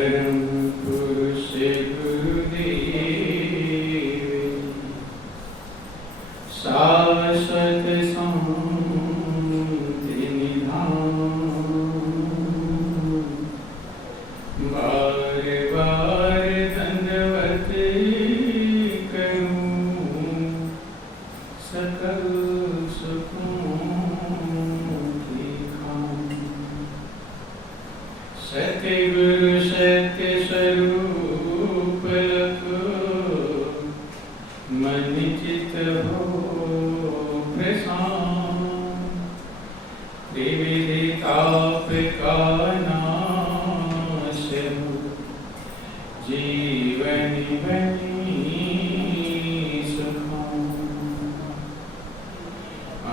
परम पुरुष गुरुदेव शाश्वत शांति निधान बार बार दंडवत करूं सकल सत्य गुरु सत्य स्वरूप लखो मन चित हो प्रशांत त्रिविधि ताप का नाश हो जीवन बनी सुखांत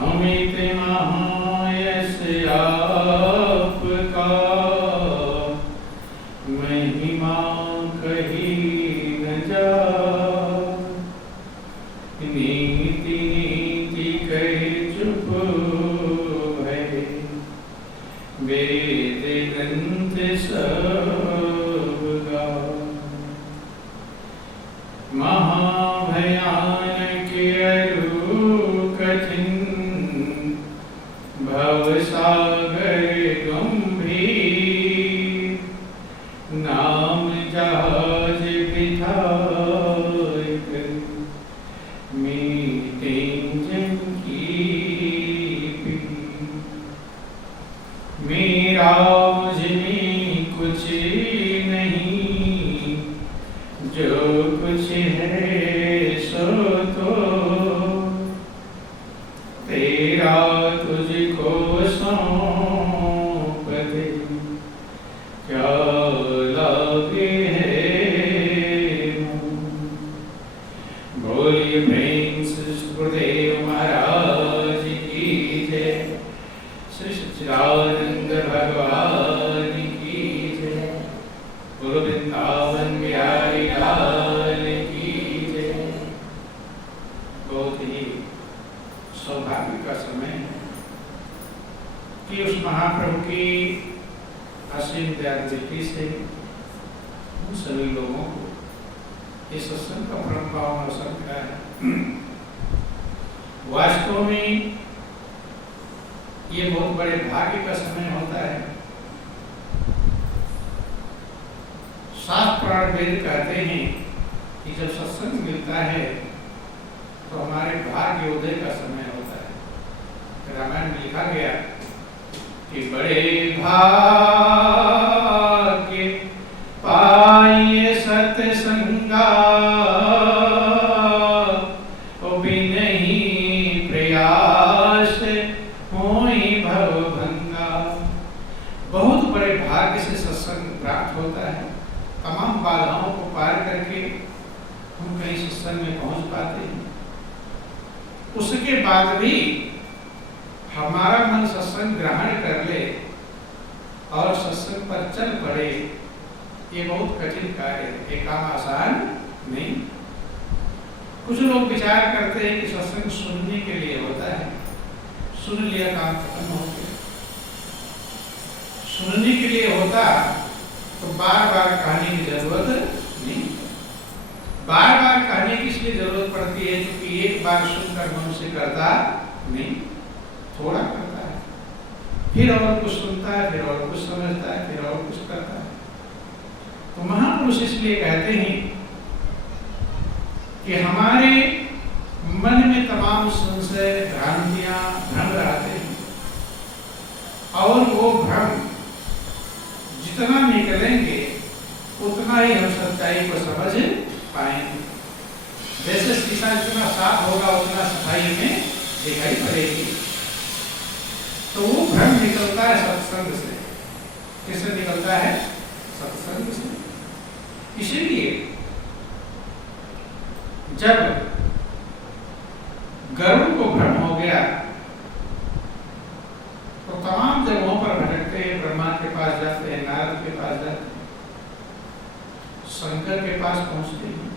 अमित महायश आपका महिमा कही न जाए नीति नीति कही चुप है वेद ग्रंथ सब गाए महाभयानक अरु कठिन भवसागर गंभीर नाम जहाज बिठाए कर मीटे जन की पीर मेरा मुझमें कुछ नहीं जो कुछ है सो तो तेरा तुझको सौंप दे क्या लागे है बोलिए प्रेम से गुरुदेव महाराज की जय श्री सच्चिदानंद भगवान की जय गुरु वृंदावन बिहारी लाल की जय। बहुत ही सौभाग्य का समय है कि उस महाप्रभु की असीम दया दृष्टि से उन सभी लोगों को इस सत्संग का परम पावन अवसर मिला है। वास्तव में ये बहुत बड़े भाग्य का समय होता है। शास्त्र पुराण वेद कहते हैं कि जब सत्संग मिलता है तो हमारे भाग्य उदय का समय होता है। रामायण में लिखा गया कि बड़े भाग्य पाए सत्संगा बिनहि प्रयास होई भवभंगा। बहुत बड़े भाग्य से सत्संग प्राप्त होता है। तमाम बाधाओं को पार करके हम कहीं सत्संग में पहुंच पाते हैं। उसके बाद भी हमारा मन सत्संग ग्रहण कर ले और सत्संग पर चल पड़े, ये बहुत कठिन कार्य है। ये काम आसान नहीं। कुछ लोग विचार करते हैं कि सत्संग सुनने के लिए होता है, सुन लिया काम खत्म हो गया। सुनने के लिए होता तो बार बार कहने की जरूरत नहीं। बार बार कहने की इसलिए जरूरत पड़ती है क्योंकि एक बार सुनकर मनुष्य करता नहीं, थोड़ा करता है, फिर और कुछ सुनता है, फिर और कुछ समझता है, फिर और कुछ करता है। तो महापुरुष इसलिए कहते हैं कि हमारे मन में तमाम संशय भ्रांतियां भ्रम रहते हैं और वो भ्रम जितना निकलेंगे उतना ही हम सच्चाई को समझ पाएंगे। जैसे शीशा जितना साफ होगा उतना सफाई में दिखाई पड़ेगी। तो वो भ्रम निकलता है सत्संग से। किससे निकलता है? सत्संग से। इसीलिए जब गरुड़ को भ्रम हो गया तो तमाम जगहों पर भटकते हैं। ब्रह्मा के पास जाते हैं, नारद के पास जाते हैं, शंकर के पास पहुंचते हैं।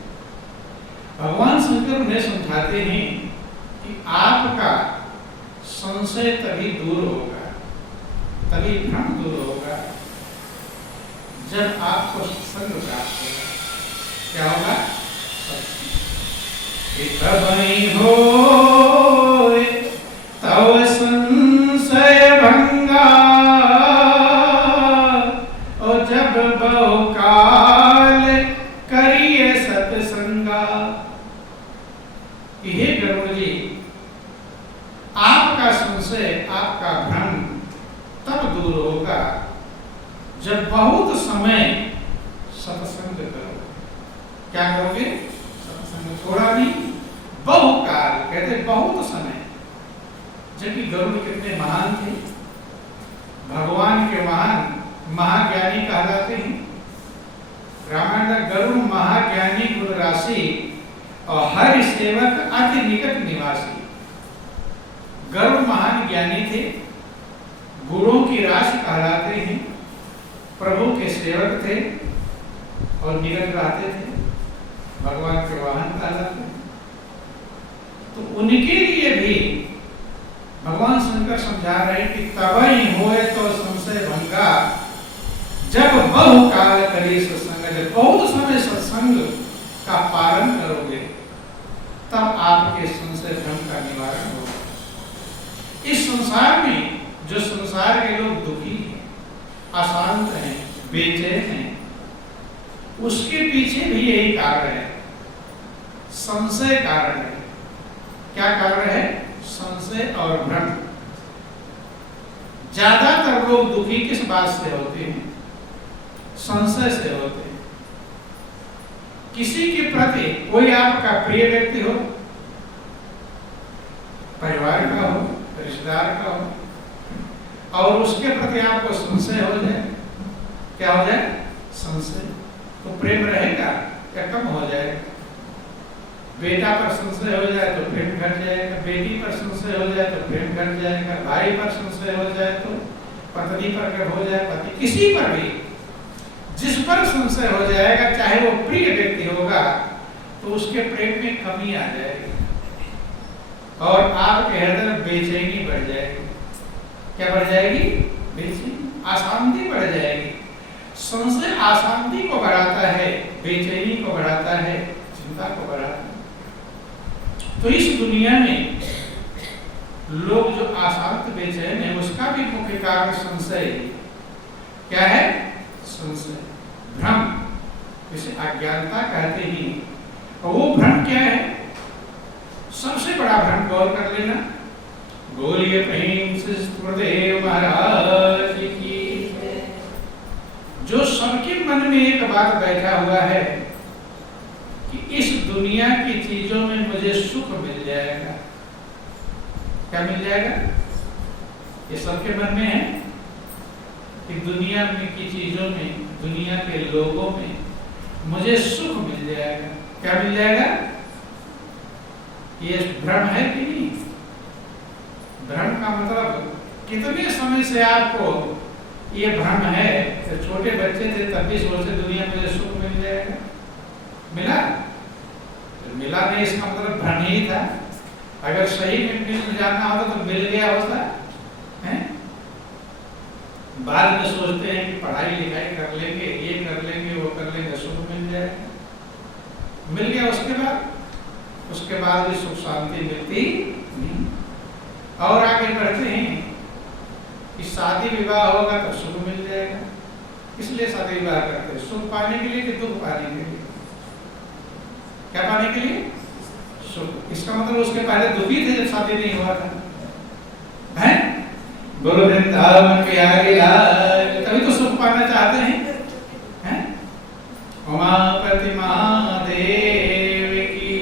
भगवान शंकर उन्हें समझाते हैं कि आपका संशय तभी दूर होगा, तभी भ्रम दूर होगा जब आपको सत्संग प्राप्त होगा। क्या होगा? सत्संग हो तव संशय भंगा, और जब बहुकाल करिए सत्संगा। हे गरुड़ जी, आपका संशय, आपका भ्रम तब दूर होगा जब बहुत समय सत्संग करोगे। क्या करोगे? सत्संग, थोड़ा नहीं, बहुकाल, कहते बहुत समय। जबकि गरुड़ कितने महान थे, भगवान के महान महाज्ञानी कहलाते हैं। रामायण में गरुड़ महाज्ञानी गुण राशि और हरि सेवक अति निकट निवासी। गरुड़ महान ज्ञानी थे, गुणों की राशि कहलाते हैं, प्रभु के सेवक थे और निकट रहते थे, भगवान के वाहन कहलाते हैं। तो उनके लिए भी भगवान शंकर समझा रहे कि तबई होए तो संशय भंगा, जब बहुकाल करी सत्संग, जब बहुत समय सत्संग का पालन करोगे तब आपके संशय भ्रम का निवारण होगा। इस संसार में जो संसार के लोग दुखी हैं, अशांत हैं, बेचैन हैं, उसके पीछे भी यही कारण है, संशय कारण है। क्या कारण है? संशय और भ्रम। ज्यादातर लोग दुखी किस बात से होते हैं? संशय से होते हैं। किसी के प्रति कोई आपका प्रिय व्यक्ति हो, परिवार का हो, रिश्तेदार का हो, और उसके प्रति आपको संशय हो जाए, क्या हो जाए? संशय। तो प्रेम रहेगा या कम हो जाएगा? बेटा पर संशय हो जाए तो प्रेम घट जाएगा, बेटी पर संशय हो जाए तो प्रेम घट जाएगा, भाई पर संशय हो जाए तो, पत्नी पर अगर हो जाए, पति, किसी पर भी जिस पर संशय हो जाएगा, चाहे वो प्रिय व्यक्ति होगा, तो उसके प्रेम में कमी आ जाएगी और आपके हृदय में बेचैनी बढ़ जाएगी। क्या बढ़ जाएगी? बेचैनी, अशांति बढ़ जाएगी। संशय अशांति को बढ़ाता है, बेचैनी को बढ़ाता है, चिंता को बढ़ाता है। तो इस दुनिया में लोग जो अशांत बेचैन है, उसका भी मुख्य कारण संशय। क्या है? संशय, भ्रम, इसे अज्ञानता कहते हैं। और वो भ्रम क्या है? सबसे बड़ा भ्रम गौर कर लेना, बोलिए प्रेम से गुरुदेव महाराज की। जो सबके मन में एक बात बैठा हुआ है कि इस दुनिया की चीजों में मुझे सुख मिल जाएगा। क्या मिल जाएगा? ये सबके मन में है कि दुनिया में की चीजों में, दुनिया के लोगों में मुझे सुख मिल जाएगा। क्या मिल जाएगा? ये भ्रम है कि नहीं? भ्रम का मतलब कितने समय से आपको ये भ्रम है? तो छोटे बच्चे थे तब भी सोचते दुनिया में मुझे सुख मिल जाएगा। मिला? तो मिला नहीं, इसका मतलब भ्रम ही था। अगर सही में मिल जाना होता तो मिल गया होता है। बाद में सोचते हैं कि पढ़ाई लिखाई कर लेंगे, ये कर लेंगे, वो कर लेंगे, सुख मिल जाएगा। मिल गया, उसके बाद भी सुख शांति मिलती नहीं। और आगे बढ़ते हैं कि शादी विवाह होगा तो सुख मिल जाएगा। इसलिए शादी विवाह करते हैं, सुख पाने के लिए कि दुख पाने के लिए? क्या पाने के लिए? सुख। इसका मतलब उसके पहले दुखी थे जब शादी नहीं हुआ था, हैं? गुरु वृंदावन प्यारे लाल, तभी तो सुख पाना चाहते हैं। उमापति महादेव की।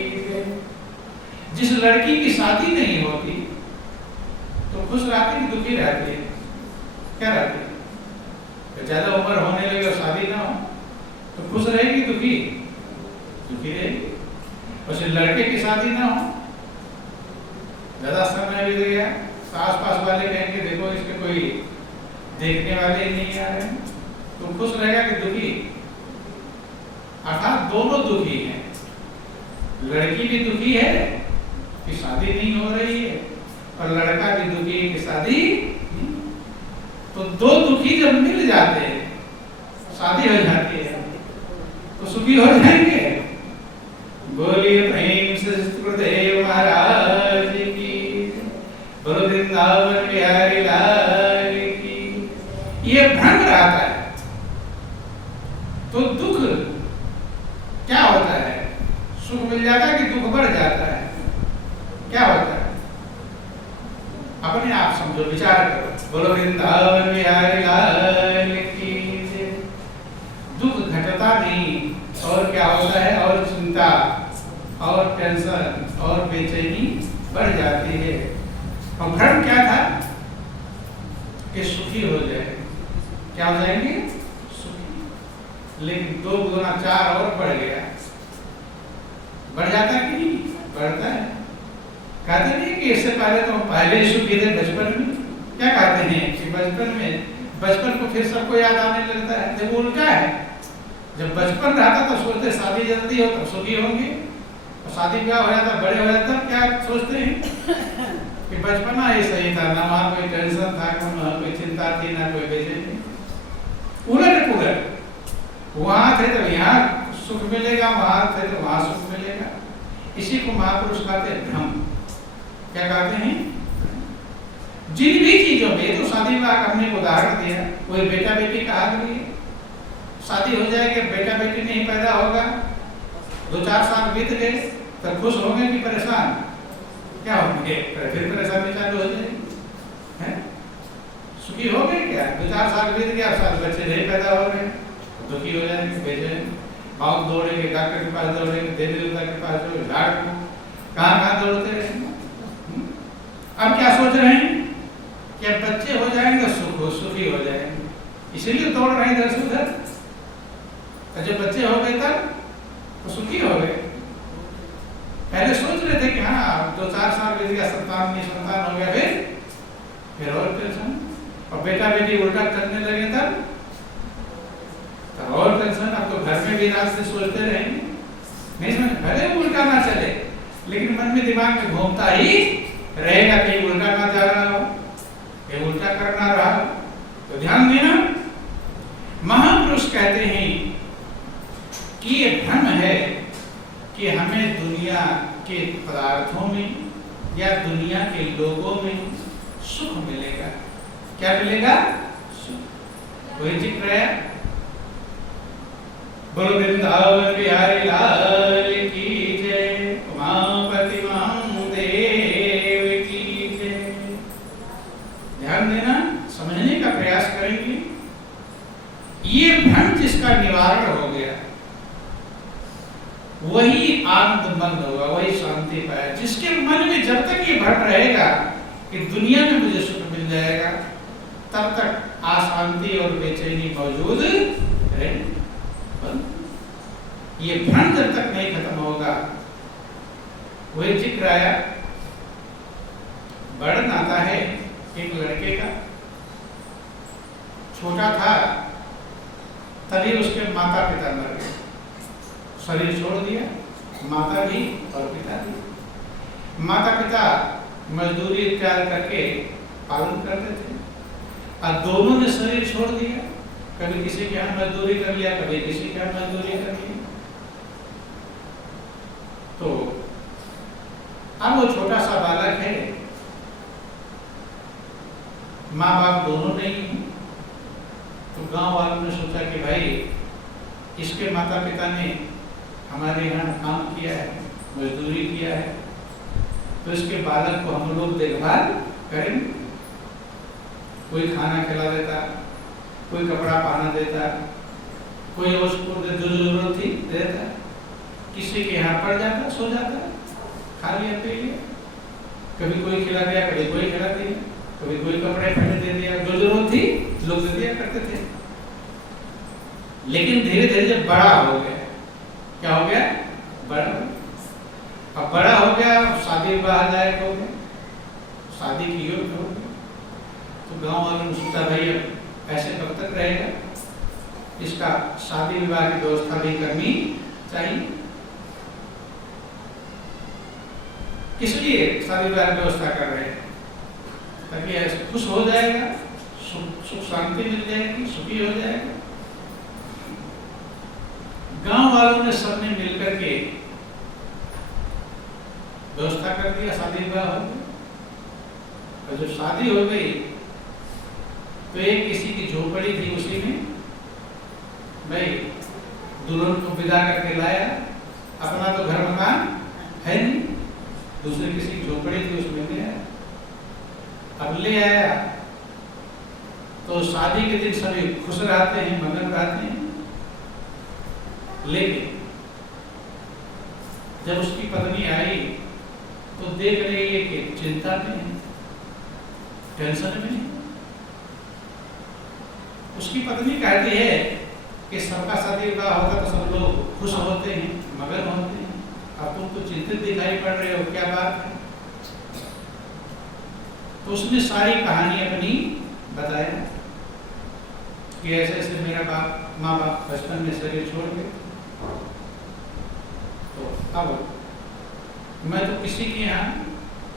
जिस लड़की की शादी नहीं होती तो खुश रहती है, दुखी रहती है? क्या रहती है? तो ज्यादा उम्र होने लगे और शादी ना हो तो खुश रहेगी, दुखी? दुखी रहेगी। और लड़के की शादी ना हो, ज्यादा समय बीत गया, आस पास वाले कहेंगे देखो इसके कोई देखने वाले ही नहीं आ रहे, तो खुश रहेगा कि दुखी? अर्थात दोनों दुखी हैं। लड़की भी दुखी है कि शादी नहीं हो रही है, और लड़का भी दुखी है कि शादी। तो दो दुखी जब मिल जाते हैं, शादी शादी हो जाती है तो सुखी हो जाएंगे। बोलिए प्रेम से गुरुदेव महाराज की, बोलो वृंदावन बिहारी लाल की। ये भ्रम रहता है तो दुख क्या होता है? सुख मिल जाता है कि दुख बढ़ जाता है? क्या होता है? अपने आप समझो, विचार करो। बोलो वृंदावन बिहारी लाल की। दुख घटता नहीं और क्या होता है? और चिंता और टेंशन और बेचैनी बढ़ जाती है। और भ्रम क्या था कि सुखी हो जाए। क्या हो जाएंगे? सुखी। लेकिन 2 गुना 4 और बढ़ गया। बढ़ जाता है कि नहीं? बढ़ता है। कहते नहीं कि इससे पहले तो पहले ही सुखी थे बचपन में। क्या कहते हैं कि बचपन को फिर सबको याद आने लगता है। जब उल्टा है, जब बचपन रहता तो सोचते शादी जल्दी हो तो सुखी होंगे, और शादी ब्याह हो जाता बड़े हो जाता क्या सोचते हैं कि बचपना ही सही था, ना वहाँ कोई टेंशन था, ना कोई चिंता थी, ना कोई बेचैनी। उलट वहाँ थे तो यहाँ सुख मिलेगा, वहाँ थे तो वहाँ सुख मिलेगा। इसी को महापुरुष कहते हैं भ्रम। क्या कहते हैं? जिन भी चीजों में, तो शादी विवाह का हमने उदाहरण दिया, कोई बेटा बेटी का हाल नहीं, शादी हो जाएगी, बेटा बेटी नहीं पैदा होगा, 2-4 साल बीत गए तो खुश होंगे कि परेशान? क्या होंगे? फिर परेशानी चालू हो जाएगी। सुखी हो गए क्या? 2-4 साल बीत गया, साल बच्चे नहीं पैदा हो गए, दुखी हो जाएंगे, बेचैन, भाव दौड़ेंगे, डॉक्टर के पास दौड़ेंगे, देवी देवता के पास दौड़ेंगे, झाड़ को कहाँ दौड़ते रहेंगे। अब क्या सोच रहे हैं कि अब बच्चे हो जाएंगे तो सुखी हो जाएंगे, इसीलिए दौड़ रहे इधर से उधर। जब बच्चे हो गए तब तो सुखी हो गए। पहले सोच रहे थे कि हाँ 2-4 साल बीत गया, संतान हो गया, फिर और टेंशन, और बेटा बेटी उल्टा करने लगे तब और टेंशन। अब तो घर में भी रात से सोचते रहेंगे, नहीं समझ, भले उल्टा ना चले लेकिन मन में दिमाग में घूमता ही रहेगा, कहीं उल्टा ना जा रहा हो, कहीं उल्टा करना रहा हो। तो ध्यान देना, महापुरुष कहते हैं कि ये भ्रम है कि हमें दुनिया के पदार्थों में या दुनिया के लोगों में सुख मिलेगा। क्या मिलेगा? सुख। वही जिक्र है, बोलो वृंदावन बिहारी लाल की जय, उमापति महादेव की जय। ध्यान देना, समझने का प्रयास करेंगे। ये भ्रम जिसका निवारण हो गया वही आनंदमंद होगा, वही शांति पाएगा। जिसके मन में जब तक ये भ्रम रहेगा कि दुनिया में मुझे सुख मिल जाएगा, तब तक अशांति और बेचैनी मौजूद रहेगी। ये भ्रम जब तक नहीं खत्म होगा, वही जिक्र आया, वर्णन आता है एक लड़के का, छोटा था तभी उसके माता पिता मर गए, शरीर छोड़ दिया, माता भी और पिता भी। माता पिता मजदूरी इत्यादि करके पालन करते थे, और दोनों ने शरीर छोड़ दिया, कभी किसी के यहाँ मजदूरी कर लिया, कभी किसी के यहाँ मजदूरी कर ली। तो अब वो छोटा सा बालक है, माँ बाप दोनों नहीं हैं। तो गांव वालों ने सोचा कि भाई इसके माता पिता ने हमारे यहाँ काम किया है, मजदूरी किया है, तो इसके बालक को हम लोग देखभाल करेंगे। कोई खाना खिला देता, कोई कपड़ा पहना देता, कोई उसको जो जरूरत थी देता, किसी के यहाँ पड़ जाता, सो जाता, खा लिया पी लिया, कभी कोई खिला दिया, कभी कोई खिला दिया, कभी कोई कपड़े पहने दे दिया, जो जरूरत थी लोग दे दिया करते थे। लेकिन धीरे धीरे जब बड़ा हो गया, क्या हो गया? बड़ा हो गया। अब बड़ा हो गया, शादी विवाह लायक हो गया, शादी की योग्य हो गया, तो गांव वालों ने सोचा भाई अब ऐसे कब तक रहेगा, इसका शादी विवाह की व्यवस्था भी करनी चाहिए। किस लिए शादी विवाह की व्यवस्था कर रहे हैं? ताकि ऐसे खुश हो जाएगा, सुख शांति मिल जाएगी, सुखी हो जाएगा। गांव वालों ने सबने मिलकर के व्यवस्था कर दिया, शादी विवाह हो गया। और जब शादी हो गई तो एक किसी की झोपड़ी थी, उसी में भाई दुल्हन को विदा करके लाया। अपना तो घर मकान है नहीं, दूसरे किसी की झोपड़ी थी उसमें ले आया। अब ले आया तो शादी के दिन सभी खुश रहते हैं, मगन रहते हैं। लेकिन जब उसकी पत्नी आई तो देख रही है कि चिंता में है, टेंशन में है। उसकी पत्नी कहती है कि सबका शादी विवाह होगा तो सब लोग खुश होते हैं, मगन होते हैं, अब तुम तो चिंतित दिखाई पड़ रहे हो, क्या बात है? तो उसने सारी कहानी अपनी बताया कि ऐसे ऐसे मेरा माँ बाप बचपन में शरीर छोड़ गए, तो अब मैं तो किसी के यहाँ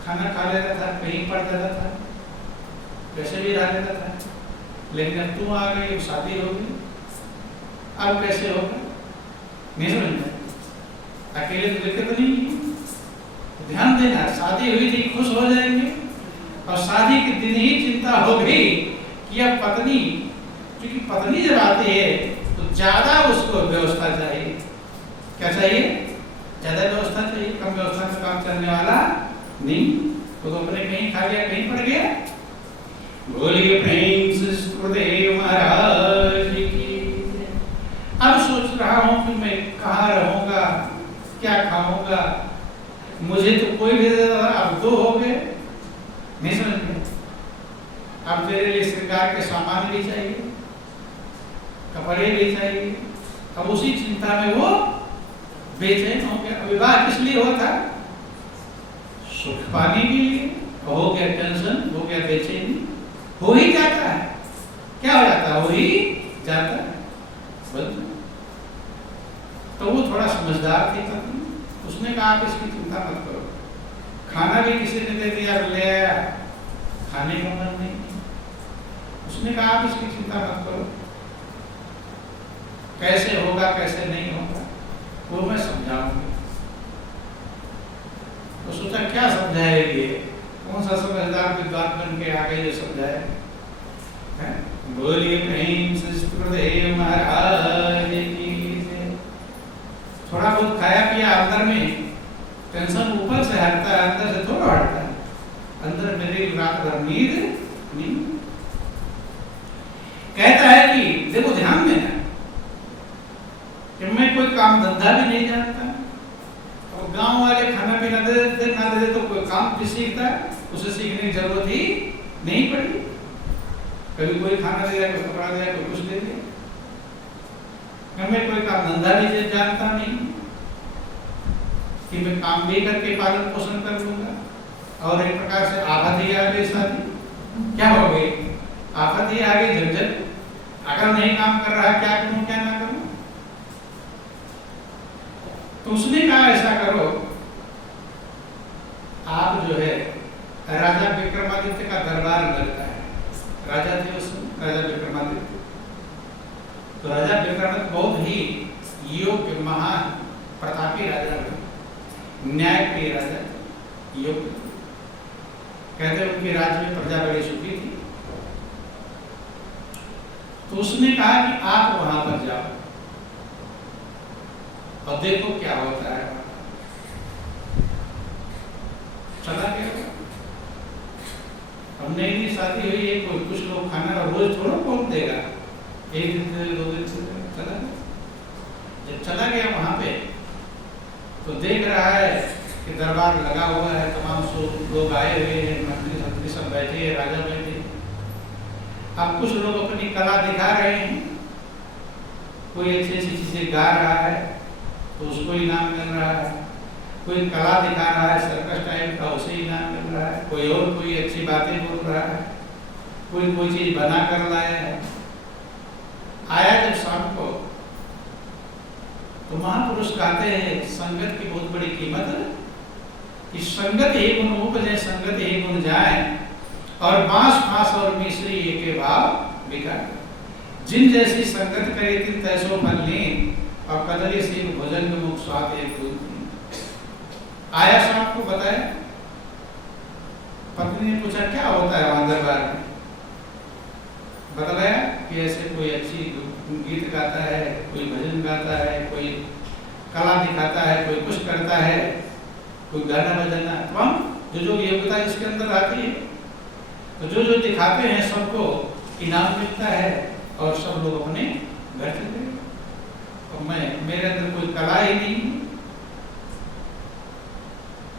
खाना खा लेता था, कहीं पढ़ जाता था, कैसे भी रह लेता था, लेकिन अब तुम आ गई, शादी हो गई, अब कैसे होगा? नहीं समझ में, अकेले तो दिक्कत नहीं। ध्यान देना, शादी हुई थी, खुश हो जाएंगे, और शादी के दिन ही चिंता हो गई कि अब पत्नी, क्योंकि पत्नी जब आती है तो ज्यादा उसको व्यवस्था चाहिए। क्या चाहिए? ज्यादा व्यवस्था चाहिए, कम व्यवस्था में काम चलने वाला नहीं। तो अपने कहीं खा गया, कहीं पड़ गया। बोलिए प्रेम से सुखदेव महाराज की। अब सोच रहा हूं कि मैं कहाँ रहूंगा, क्या खाऊंगा, मुझे तो कोई भी दे रहा, अब दो हो गए, नहीं समझ में। अब तेरे लिए श्रृंगार के सामान भी चाहिए, कपड़े भी चाहिए। अब उसी चिंता में वो बेचैन हो गया। विवाह किस लिए हुआ था? सुख पाने के लिए। हो गया टेंशन, हो गया बेचैनी, हो ही जाता है। क्या हो जाता है? हो ही जाता है। तो वो थोड़ा समझदार थी पत्नी, उसने कहा आप इसकी चिंता मत करो, खाना भी किसी ने दे दिया, ले आया, खाने का मन नहीं। उसने कहा आप इसकी चिंता मत करो, कैसे होगा कैसे नहीं होगा वो मैं समझाऊंगी। तो सोचा क्या समझाएगी, कौन सा समझदार विद्वान बन के आ गए जो समझाए। बोलिए प्रेम से सुखदेव महाराज की। थोड़ा बहुत खाया पिया, अंदर में टेंशन ऊपर से हटता है, अंदर से थोड़ा हटता है। अंदर मेरी रात भर नींद नहीं। कहता है कि देखो ध्यान देना कि मैं कोई काम धंधा भी नहीं जानता, और गांव वाले खाना पीना दे दे तो कोई काम भी सीखता है, उसे सीखने की जरूरत ही नहीं पड़ी। कभी कोई खाना दे दिया, कोई कपड़ा दे दिया, कोई कुछ दे दिया। मैं कोई काम धंधा भी जानता नहीं कि मैं काम भी करके पालन पोषण कर लूंगा। और एक प्रकार से आफत ही आ गई शादी। क्या हो गई? आफत ही आ गई, झंझट। अगर नहीं काम कर रहा, क्या करूं क्या ना करूं। तो उसने कहा ऐसा करो, आप जो है राजा विक्रमादित्य का दरबार लगता है। राजा थे उस राजा विक्रमादित्य। तो राजा विक्रमादित्य बहुत ही योग्य, महान, प्रतापी राजा थे, न्यायप्रिय राजा, योग्य। कहते उनके राज्य में प्रजा बड़ी सुखी थी। तो उसने कहा कि आप वहां पर जाओ और देखो क्या होता है। चला गया। अब नई नई शादी हुई है, कोई कुछ लोग खाना रोज थोड़ा कौन देगा, एक दिन से 2 दिन से चला गया। जब चला गया वहां पे तो देख रहा है कि दरबार लगा हुआ है, तमाम लोग आए हुए हैं, मंत्री सब बैठे हैं, राजा बैठे। अब कुछ लोग अपनी कला दिखा रहे हैं, कोई अच्छी अच्छी चीजें गा रहा है तो उसको इनाम मिल रहा है, कोई कला दिखा रहा है सर्कस टाइप का, उसे इनाम मिल रहा है, कोई और कोई अच्छी बातें बोल रहा है, कोई चीज बना कर लाया है। आया जब शाम को तो महापुरुष कहते हैं संगत की बहुत बड़ी कीमत है कि संगत ही गुण उपजे, संगत ही गुण जाए, और बांस फांस और मिश्री एक भाव बिका। जिन जैसी संगत करे तिन तैसो फल लें, और कदली सिंह भोजन में मुख स्वाद एक दूध। आया शाम को बताया, पत्नी ने पूछा क्या होता है वहां दरबार में, बताया कि ऐसे कोई अच्छी गीत गाता है, कोई भजन गाता है, कोई कला दिखाता है, कोई कुछ करता है, कोई गाना बजाना, तमाम जो योग्यता जिसके अंदर आती है, तो जो दिखाते हैं सबको इनाम मिलता है और सब लोग अपने घर चले गए। तो मेरे अंदर कोई कला ही नहीं,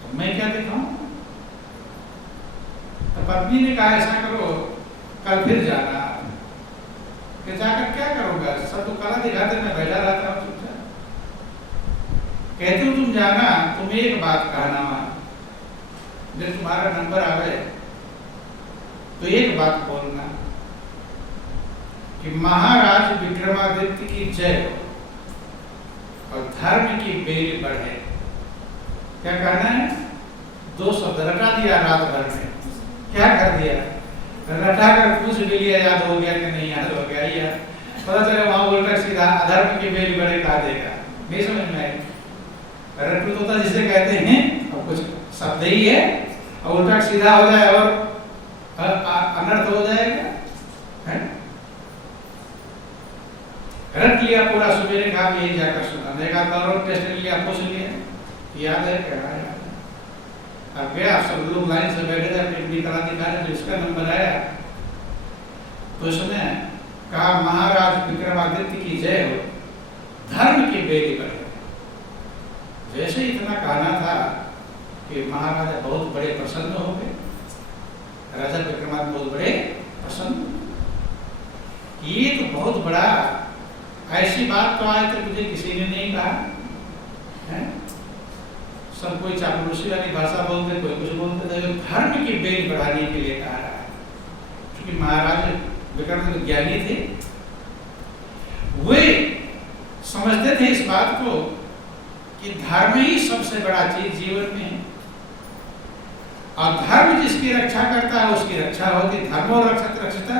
तो मैं क्या दिखाऊं? तो पत्नी ने कहा ऐसा करो, कल फिर जाना। कि जाकर क्या करूंगा, सब तो कला दिखाते, मैं बैठा रहता हूँ चुपचाप। कहते हो तुम जाना, तुम एक बात कहना वहां, जब तुम्हारा नंबर आवे तो एक बात बोलना कि महाराज विक्रमादित्य की जय हो और धर्म की बेल बढ़े। क्या कहना है? 2 शब्द रटा दिया रात भर में। क्या कर दिया? रटा कर पूछ भी लिया, याद हो गया कि नहीं याद हो गया, या पता चले वहां उल्टा सीधा अधर्म की बेल बढ़े कहा देगा, नहीं समझ में आए। रटू तो जिसे कहते हैं और कुछ शब्द ही है और उल्टा सीधा हो जाए और अनर्थ हो जाएगा, है? रट लिया पूरा, सुबह कहा यही जाकर सुना, देखा करो टेस्ट लिया, पूछ लिया, याद है क्या? अब गया, सब लोग लाइन से बैठे थे, अपनी कला दिखा रहे, जिसका नंबर आया तो उसने कहा महाराज विक्रमादित्य की जय हो, धर्म की बेली बढ़े। जैसे इतना कहना था कि महाराजा बहुत बड़े प्रसन्न हो गए, राजा विक्रमादित्य बहुत बड़े प्रसन्न। ये तो बहुत बड़ा, ऐसी बात तो आज तक मुझे किसी ने नहीं कहा है। सब कोई चापलूसी वाली भाषा बोलते, कोई कुछ बोलते थे, धर्म की बेल बढ़ाने के लिए कहा है। क्योंकि महाराज विक्रमादित्य ज्ञानी थे, वे समझते थे इस बात को कि धर्म ही सबसे बड़ा चीज जीवन में है, और धर्म जिसकी रक्षा करता है उसकी रक्षा होगी। धर्म और रक्षता,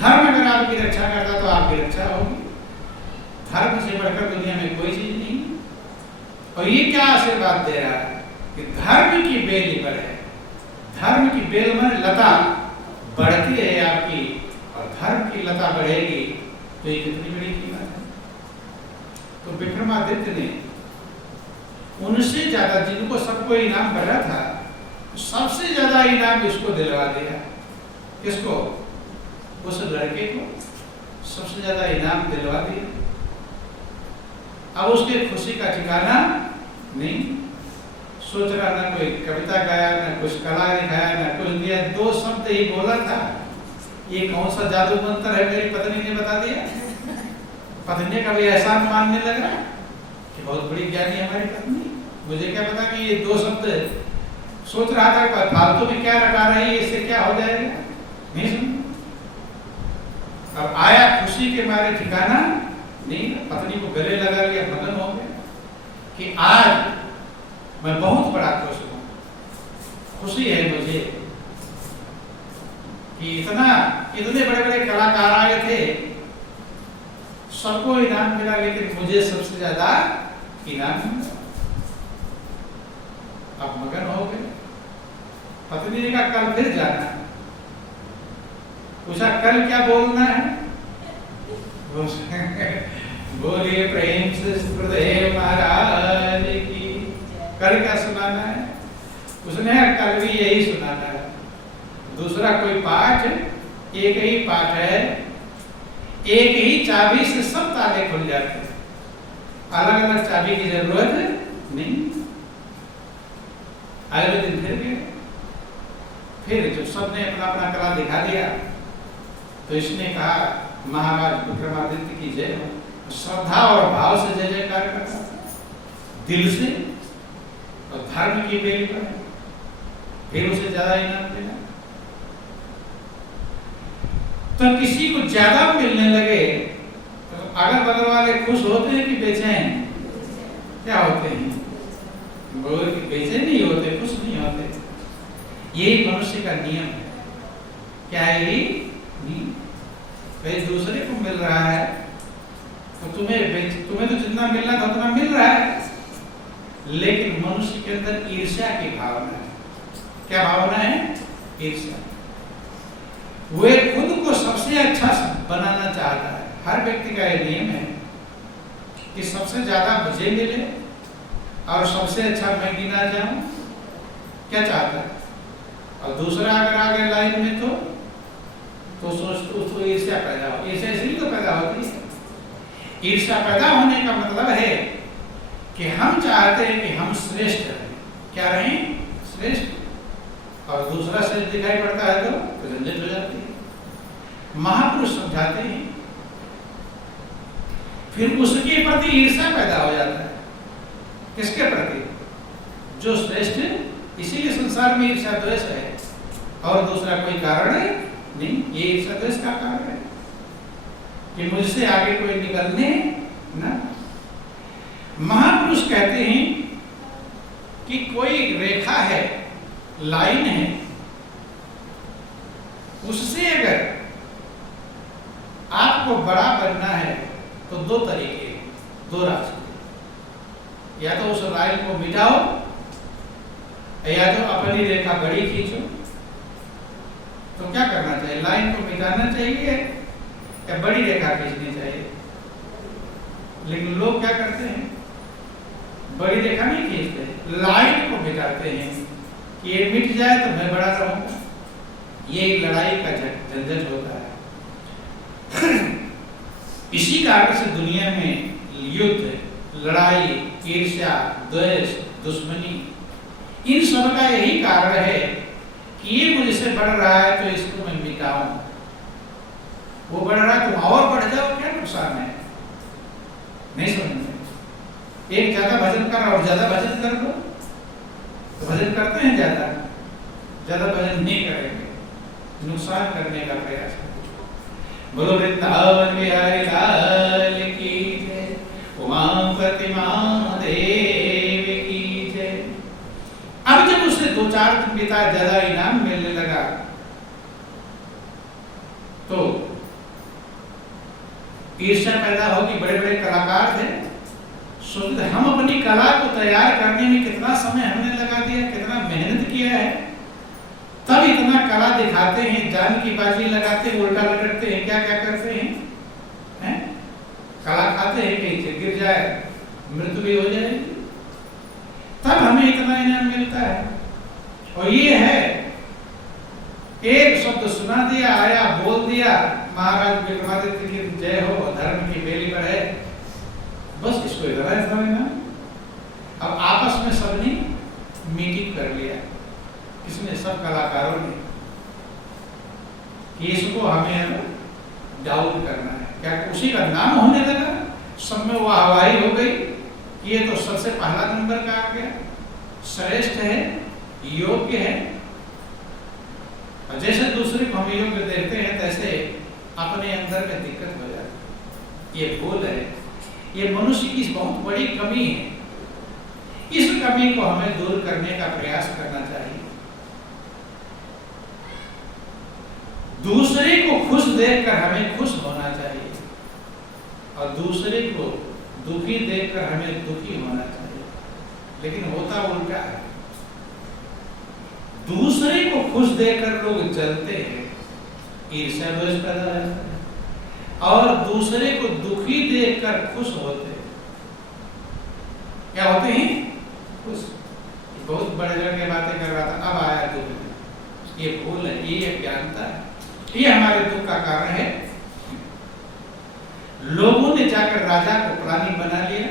धर्म अगर आपकी रक्षा करता तो आपकी रक्षा होगी। धर्म से बढ़कर दुनिया में कोई चीज नहीं। और ये क्या आशीर्वाद दे रहा है कि धर्म की बेल बढ़े। धर्म की बेल में लता बढ़ती है आपकी, और धर्म की लता बढ़ेगी तो ये कितनी बड़ी कीमत है। तो विक्रमादित्य ने उनसे ज्यादा, जिनको सबको इनाम बढ़ा था, सबसे ज्यादा इनाम इसको दिलवा दिया। किसको? उस लड़के को सबसे ज्यादा इनाम दिलवा दिया। अब उसके खुशी का ठिकाना नहीं। सोच रहा, ना कोई कविता गाया, ना कुछ कला दिखाया, ना कुछ दिया, 2 शब्द ही बोला था। ये कौन सा जादू मंत्र है, मेरी पत्नी ने बता दिया। पत्नी का भी एहसान मानने लगा कि बहुत बड़ी ज्ञानी हमारी पत्नी। मुझे क्या पता कि ये 2 शब्द, सोच रहा था फालतू में क्या रटा रही है, इससे क्या हो जाएगा, नहीं सुन। अब आया खुशी के मारे ठिकाना नहीं, पत्नी को गले लगा लिया, मगन हो गया कि आज मैं बहुत बड़ा खुश हूं। खुशी है मुझे कि इतने बड़े बड़े कलाकार आए थे, सबको इनाम मिला, लेकिन मुझे सबसे ज्यादा इनाम मिला। अब मगन हो गए। पत्नी ने कहा कल फिर जाना। पूछा कल क्या बोलना है? बोलिए प्रेम से सुखदेव महाराज की। कल क्या सुनाना है? उसने कल भी यही सुनाना है, दूसरा कोई पाठ, एक ही पाठ है, एक ही चाबी से सब ताले खुल जाते हैं, अलग अलग चाबी की जरूरत नहीं। अगले दिन फिर गए। फिर जब सबने अपना अपना कला दिखा दिया तो इसने कहा महाराज विक्रमादित्य की जय हो। श्रद्धा और भाव से जय जयकार करता, दिल से, और धर्म की बेल पर फिर उसे ज्यादा इनाम देना। तो किसी को ज्यादा मिलने लगे तो अगल बगल वाले खुश होते हैं कि बेचैन? क्या होते हैं? बोल कि बेचैन नहीं होते, खुश नहीं होते। यही मनुष्य का नियम है। क्या है ये? नहीं, कहीं दूसरे को मिल रहा है तो तुम्हें तो जितना मिलना था उतना मिल रहा है, लेकिन मनुष्य के अंदर ईर्ष्या की भावना है। क्या भावना है? ईर्ष्या। वे खुद को सबसे अच्छा बनाना चाहता है। हर व्यक्ति का यह नियम है कि सबसे ज्यादा मुझे मिले और सबसे अच्छा मैं गिना जाऊं। क्या चाहता है? और दूसरा अगर आ गया लाइन में तो सोचते उसको ईर्ष्या पैदा हो। ईर्ष्या इसलिए तो पैदा होती है। ईर्ष्या पैदा होने का मतलब है कि हम चाहते हैं कि हम श्रेष्ठ रहें। क्या रहें? श्रेष्ठ। और दूसरा श्रेष्ठ दिखाई पड़ता है तो झंझट हो जाती है। महापुरुष समझाते हैं, फिर उसके प्रति ईर्ष्या पैदा हो जाता है। किसके प्रति? जो श्रेष्ठ है। इसीलिए संसार में ईर्ष्या द्वेष है, और दूसरा कोई कारण नहीं। ये ईर्ष्या द्वेष का कारण है कि मुझसे आगे कोई निकलने ना। महापुरुष कहते हैं कि कोई रेखा है, लाइन है, उससे अगर आपको बड़ा बनना है तो दो तरीके, दो रास्ते। या तो उस लाइन को मिटाओ, या तो अपनी रेखा बड़ी खींचो। तो क्या करना चाहिए? लाइन को मिटाना चाहिए या बड़ी रेखा खींचनी चाहिए? लेकिन लोग क्या करते हैं? बड़ी रेखा नहीं खींचते, लाइन को मिटाते हैं कि ये मिट जाए तो मैं बड़ा रहूंगा। ये लड़ाई का झंझट होता है। इसी कारण से दुनिया में युद्ध, लड़ाई, ईर्ष्या, द्वेष, दुश्मनी, इन सब का यही कारण है कि ये मुझसे बढ़ रहा है तो इसको मैं मिटाऊं। वो बढ़ रहा है तुम और बढ़ जाओ, क्या नुकसान है? नहीं समझते। एक ज्यादा भजन कर और ज्यादा भजन कर दो तो भजन करते हैं, ज्यादा भजन नहीं करेंगे, नुकसान करने का प्रयास करेंगे। बोलो वृंदावन बिहारी लाल की जय, उमा प्रतिमा देव की जय। अब जब उसे 2-4 दिन बीता, ज्यादा इनाम मिलने लगा, तो ईर्ष्या पैदा होगी। बड़े बड़े कलाकार थे, सोचते हम अपनी कला को तैयार करने में कितना समय हमने लगा दिया, कितना मेहनत किया है, तब इतना कला दिखाते हैं, जान की बाजी लगाते हैं, उल्टा लटकते हैं, क्या क्या करते हैं? कला खाते हैं, कहीं से गिर जाए, मृत्यु भी हो जाएगी, तब हमें इतना इनाम मिलता है। और ये है, एक शब्द सुना दिया, आया, बोल दिया, महाराज विक्रमादित्य की जय हो, धर्म की बेली बढ़े, बस इसको इतना इनाम। अब आपस में सबने मीटिंग कर लिया, किसने? सब कलाकारों ने, कि इसको हमें डाउन करना है। क्या उसी का नाम होने लगा, सब में वाहवाही हो गई, ये तो सबसे पहला नंबर का आ गया, श्रेष्ठ है, योग्य है। और जैसे दूसरे को हम योग्य देखते हैं, तैसे अपने अंदर में दिक्कत हो जाती है। ये भूल है, ये मनुष्य की बहुत बड़ी कमी है। इस कमी को हमें दूर करने का प्रयास करना चाहिए। दूसरे को खुश देखकर हमें खुश होना चाहिए, और दूसरे को दुखी देखकर हमें दुखी होना चाहिए। लेकिन होता उल्टा है, दूसरे को खुश देखकर लोग जलते हैं, ईर्ष्या द्वेष पैदा होता है, और दूसरे को दुखी देखकर खुश होते हैं। क्या होते हैं? खुश। बहुत बड़े जगह बातें कर रहा था, अब आया दुख। ये भूल है, ये अज्ञानता है, ये हमारे दुख का कारण है। लोगों ने जाकर राजा को प्लानिंग बना लिया,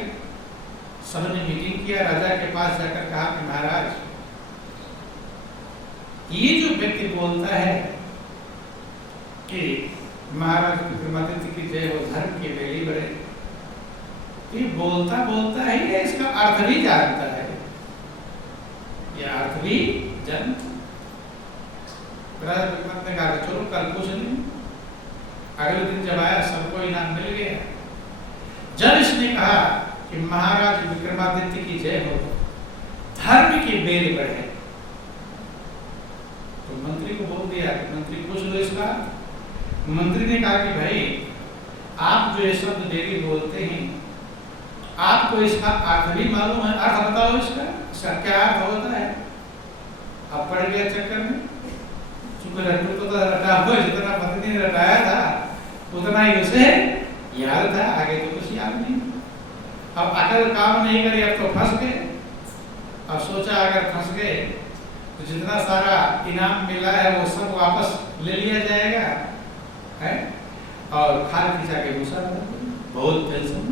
सबने मीटिंग किया, राजा के पास जाकर कहा कि महाराज, ये जो व्यक्ति बोलता है कि महाराज विक्रमादित्य की जय हो, धर्म की बेली बढ़े, ये बोलता बोलता है, ये इसका अर्थ भी जानता है, ये अर्थ भी जानता। राजा विक्रमादित्य ने कहा चलो कल पूछ लेंगे। अगले दिन जब आया, सबको इनाम मिल गया। जब इसने कहा कि महाराज विक्रमादित्य की जय हो, धर्म की बेल बढ़े, तो मंत्री को बोल दिया कि मंत्री पूछ लो इसका। मंत्री ने कहा कि भाई आप जो ये शब्द डेली बोलते हैं, आपको इसका अर्थ भी मालूम है? अर्थ बताओ इसका क्या अर्थ होता है? अब पड़ गया चक्कर में, चूंकि लड्डू तो रटा हुआ, जितना पत्नी ने रटाया था उतना ही उसे याद था, आगे तो कुछ याद नहीं। अब अकल काम नहीं करी, अब तो फंस गए। अब सोचा अगर फंस गए तो जितना सारा इनाम मिला है वो सब वापस ले लिया जाएगा, है? और खाल खिंचा के घुसा, बहुत टेंशन।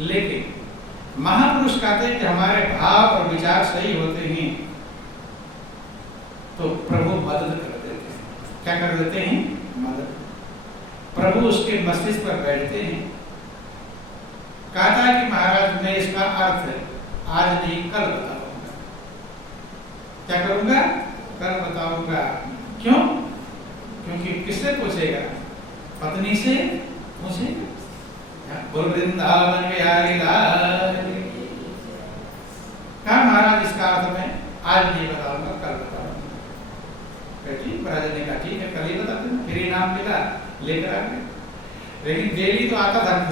लेकिन महापुरुष कहते हैं कि हमारे भाव और विचार सही होते हैं तो प्रभु मदद कर देते हैं। क्या कर देते हैं? मदद। प्रभु उसके मस्तिष्क पर बैठते हैं, कहता है कि महाराज मैं इसका अर्थ आज नहीं कल बताऊंगा। क्या करूंगा? कल बताऊंगा। क्यों? क्योंकि किससे पूछेगा? पत्नी से पूछेगा। बोल वृंदावन बिहारी लाल। कहा महाराज इसका अर्थ मैं आज नहीं बताऊंगा, कल बताऊंगा। ठीक, महाराज ने कहा ठीक है, कल ही बता देना। फिर इनाम मिला, लेकर आ गए। लेकिन डेली तो आता था